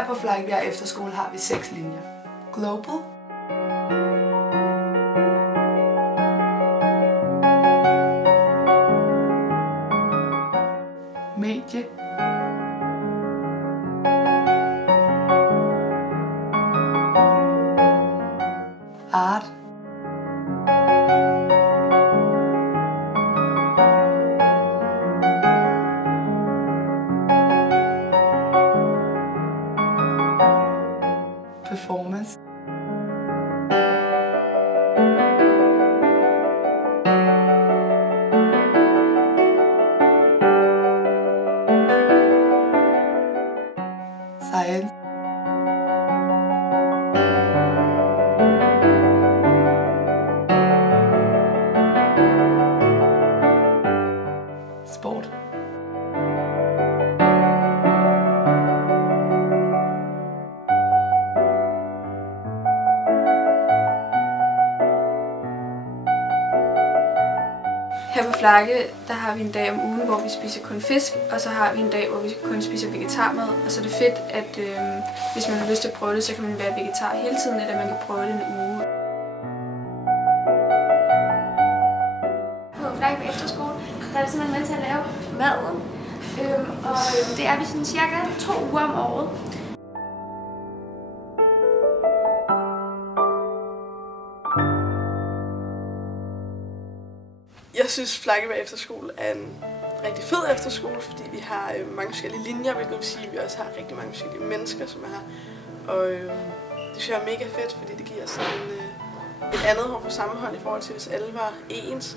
Her på Flakkebjerg Efterskole har vi 6 linjer. Global, medie, art, performance, science, sport. Her på Flakke, der har vi en dag om ugen, hvor vi spiser kun fisk, og så har vi en dag, hvor vi kun spiser vegetarmad. Og så er det fedt, at hvis man har lyst til at prøve det, så kan man være vegetar hele tiden, eller man kan prøve det en uge. På Flakke Efterskole, der er vi simpelthen med til at lave maden, og det er vi sådan cirka 2 uger om året. Jeg synes, Flakkebjerg Efterskole er en rigtig fed efterskole, fordi vi har mange forskellige linjer, hvilket vil sige, at vi også har rigtig mange forskellige mennesker, som er her. Og det synes jeg er mega fedt, fordi det giver sådan et andet form for sammenhold i forhold til, hvis alle var ens.